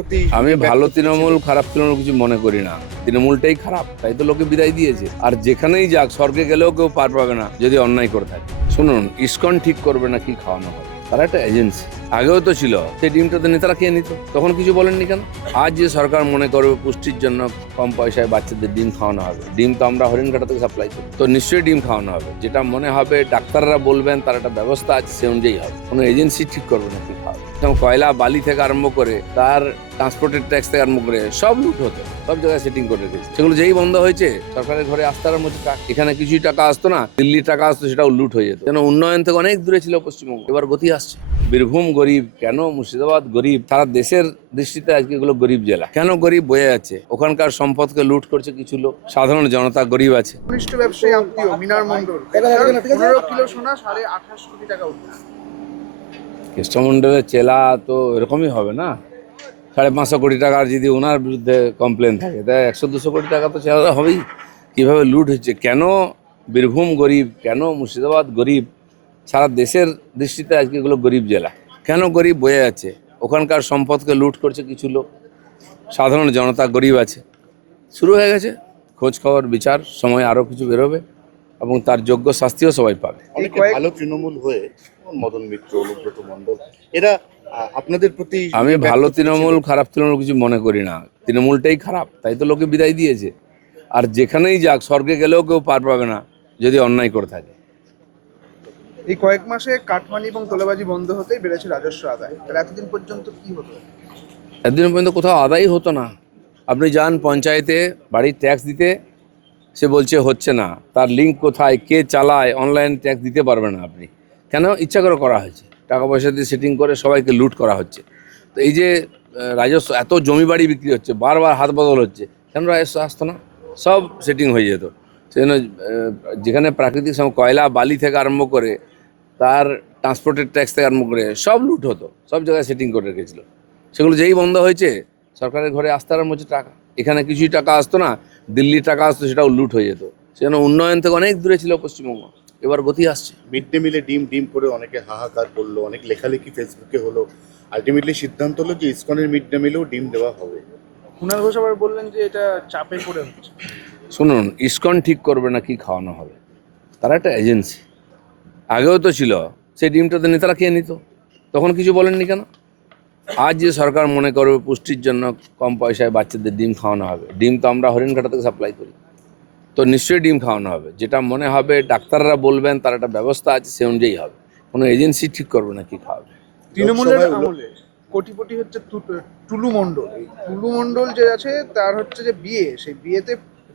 প্রতি আমি ভালো তৃণমূল খারাপ তৃণমূল কিছু মনে করি না। তৃণমূলটাই খারাপ, তাই তো লোকে বিদায় দিয়েছে। আর যেখানেই যাক, স্বর্গে গেলেও কেউ পার পাবে না যদি অন্যায় করে থাকে। শুনুন, ইসকন ঠিক করবে না কি খাওয়ানো হবে, তারা একটা এজেন্সি। আগেও তো ছিল, সেই ডিমটা তো নেতারা খেয়ে নিত, তখন কিছু বলেননি কেন? আজ যে সরকার মনে করবে পুষ্টির জন্য কম পয়সায় বাচ্চাদের ডিম খাওয়ানো হবে, ডিম তো আমরা হরিণঘাটা থেকে সাপ্লাই করি, তো নিশ্চয়ই ডিম খাওয়ানো হবে। যেটা মনে হবে ডাক্তাররা বলবেন, তার একটা ব্যবস্থা আছে, সে অনুযায়ী হবে। কোনো এজেন্সি ঠিক করবে না কি খাওয়াবে। যেমন কয়লা বালি থেকে আরম্ভ করে তার ট্রান্সপোর্টের ট্যাক্স থেকে আরম্ভ করে সব লুট হতো, সব জায়গায় সেটিং করে রেখেছে। সেগুলো যেই বন্ধ হয়েছে, সরকারের ঘরে আস্তার মধ্যে এখানে কিছুই টাকা আসতো না, দিল্লির টাকা আসতো, সেটাও লুট হয়ে যেত। কেন উন্নয়ন থেকে অনেক দূরে ছিল পশ্চিমবঙ্গ, এবার গতি আসছে। বীরভূম গরিব কেন, মুর্শিদাবাদ গরিব, সারা দেশের দৃষ্টিতে আজকে এগুলো গরিব জেলা। কেন গরিব বোঝা যাচ্ছে, ওখানকার সম্পদকে লুট করছে কিছু লোক, সাধারণ জনতা গরিব আছে। ঘনিষ্ঠ ব্যবসায়ী আত্মীয় মিনার মন্ডল 15 কিলো সোনা 28.5 কোটি টাকা উদ্ধার। কৃষ্ণমন্ডলের চেলা তো এরকমই হবে না। 550 কোটি টাকার যদি ওনার বিরুদ্ধে কমপ্লেন থাকে, তাই 100-200 কোটি টাকা তো চেলা হবেই। কিভাবে লুট হচ্ছে, কেন বীরভূম গরিব, কেন মুর্শিদাবাদ গরিব, সারা দেশের দৃষ্টিতে আজকে এগুলো গরিব জেলা। কেন গরিব বোঝা যাচ্ছে, ওখানকার সম্পদকে লুট করছে কিছু লোক, সাধারণ জনতা গরিব আছে। শুরু হয়ে গেছে খোঁজ খবর বিচার, সময় আরও কিছু বেরোবে এবং তার যোগ্য শাস্তিও সবাই পাবে। অনেকে ভালো তৃণমূল হয়ে মদন মিত্র, অনুব্রত মণ্ডল, এরা আপনাদের প্রতি আমি ভালো তৃণমূল খারাপ তৃণমূল কিছু মনে করি না। তৃণমূলটাই খারাপ, তাই তো লোকে বিদায় দিয়েছে। আর যেখানেই যাক, স্বর্গে গেলেও কেউ পার পাবে না যদি অন্যায় করে থাকে। এই কয়েক মাসে কাটমানি এবং তোলাবাজি বন্ধ হতেই বেড়েছে রাজস্ব আদায়। তাহলে এতদিন পর্যন্ত কি হতো? এতদিন পর্যন্ত কোথাও আদায়ই হতো না। আপনি যান পঞ্চায়েতে বাড়ির ট্যাক্স দিতে, সে বলছে হচ্ছে না। তার লিঙ্ক কোথায়, কে চালায়, অনলাইন ট্যাক্স দিতে পারবে না আপনি। কেন? ইচ্ছা করে করা হয়েছে, টাকা পয়সা দিয়ে সেটিং করে সবাইকে লুট করা হচ্ছে। তো এই যে রাজস্ব, এত জমি বাড়ি বিক্রি হচ্ছে, বারবার হাত বদল হচ্ছে, কেন রাজস্ব আসতো না? সব সেটিং হয়ে যেত। সেজন্য যেখানে প্রাকৃতিক কয়লা বালি থেকে আরম্ভ করে তার ট্রান্সপোর্টের ট্যাক্স থেকে আরম্ভ করে সব লুট হতো, সব জায়গায় সেটিং করে রেখেছিল। সেগুলো যেই বন্ধ হয়েছে, সরকারের ঘরে আস্তার মধ্যে টাকা, এখানে কিছুই টাকা আসতো না, দিল্লির টাকা আসতো, সেটাও লুট হয়ে যেত। সেজন্য উন্নয়ন থেকে অনেক দূরে ছিল পশ্চিমবঙ্গ, এবার গতি আসছে। মিড ডে মিলে ডিম ডিম করে অনেকে হাহাকার করলো, অনেক লেখালেখি ফেসবুকে হলো। আলটিমেটলি সিদ্ধান্ত হলো যে ইসকনের মিড ডে মিলেও ডিম দেওয়া হবে। কুণাল ঘোষ আবার বললেন যে এটা চাপে পড়ে হচ্ছে। শুনুন, ইসকন ঠিক করবে না কি খাওয়ানো হবে, তারা একটা এজেন্সি। আগেও তো ছিল, সেই ডিমটা তো নেতারা খেয়ে নিত, তখন কিছু বলেননি কেন? আজ যে সরকার মনে করবে পুষ্টির জন্য কম পয়সায় বাচ্চাদের ডিম খাওয়ানো হবে, ডিম তো আমরা হরিণঘাটা থেকে সাপ্লাই করি, তো নিশ্চয়ই ডিম খাওয়ানো হবে। যেটা মনে হবে ডাক্তাররা বলবেন, তার একটা ব্যবস্থা আছে, সে অনুযায়ী হবে। কোনো এজেন্সি ঠিক করবে না কি খাওয়াবে। তৃণমূলের লোকসভায় আমলে কোটিপতি হচ্ছে টুলু মণ্ডল। এই টুলু মণ্ডল যে আছে, তার হচ্ছে যে বিয়ে, সেই বিয়েতে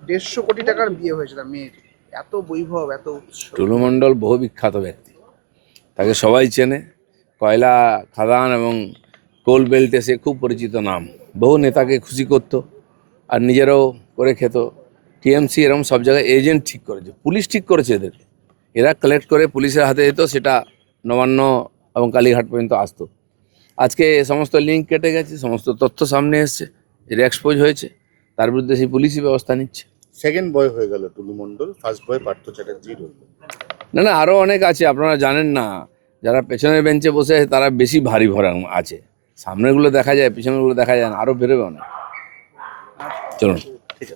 150 কোটি টাকার বিয়ে হয়েছে তার মেয়ের। এত বৈভব, এত উৎসব। টুলু মণ্ডল বহু বিখ্যাত ব্যক্তি, তাকে সবাই চেনে। কয়লা খাদান এবং কোল বেল্টে সে খুব পরিচিত নাম। বহু নেতাকে খুশি করত আর নিজেরাও করে খেত। টিএমসি এরকম সব জায়গায় এজেন্ট ঠিক করেছে, পুলিশ ঠিক করেছে এদেরকে। এরা কালেক্ট করে পুলিশের হাতে যেত, সেটা নবান্ন এবং কালীঘাট পর্যন্ত আসতো। আজকে সমস্ত লিঙ্ক কেটে গেছে, সমস্ত তথ্য সামনে এসছে, এর এক্সপোজ হয়েছে, তার বিরুদ্ধে সেই পুলিশই ব্যবস্থা নিচ্ছে। সেকেন্ড বয় হয়ে গেল টুলু মণ্ডল, ফার্স্ট বয় পার্থ চ্যাটার্জির হলো। না না, আরও অনেক আছে, আপনারা জানেন না। যারা পেছনের বেঞ্চে বসে আছে তারা বেশি ভারী ভরা আছে, সামনেগুলো দেখা যায়, পিছনেগুলো দেখা যায় না, আরও বেরোবে অনেক। চলুন।